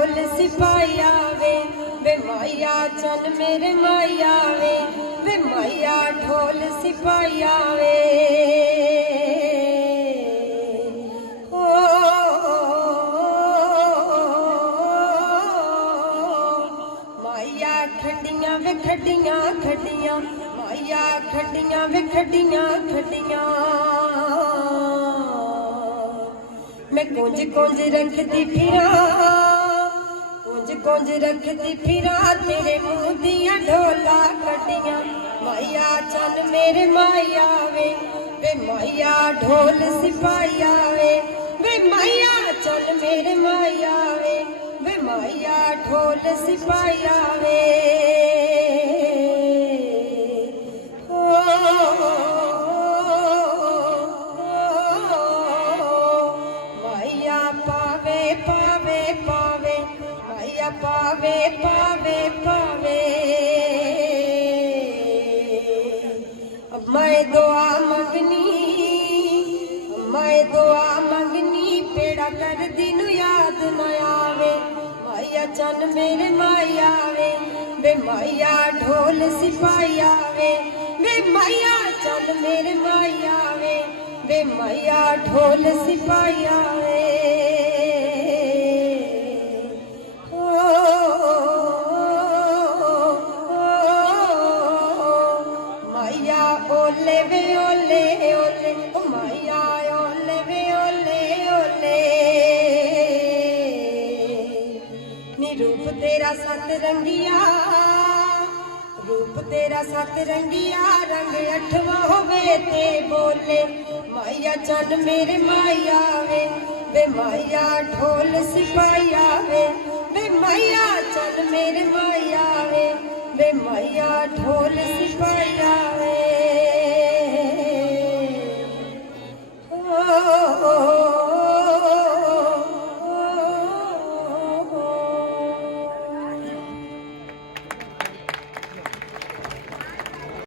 ढोल सिपाही वे माया चल मेरे माया वे माया ढोल सिपाही माया खड्डियां वे खड्डियां खड्डियां माया खड्डियां वे खड्डियां खड्डियां मैं कुंज कुंज रखती फिरा कुंज कुंज रखती फिरा तेरे मुंह दियां ढोला कटियां माया चल मेरे माया वे माया ढोल सिपाही वे माया चल मेरे माया वे माया ढोल सिपाही पावे पावे पावे माया पावे पावे पावे अब मैं दुआ मंगनी पेड़ा कर दिनु याद न आवे माया चल मेरे माया वे माया ढोल सिपाही वे माया चल मेरे माया वे माया ढोल सिपाही ओले वे ओले ओले ओ माया ओले वे ओले ओले नी रूप तेरा सतरंगिया रूप तेरा सतरंगिया रंग अठवा होवे ते बोले माया चल मेरे माया वे माया ढोल सिपाही वे माया चल मेरे माया वे माया ढोल सिपाही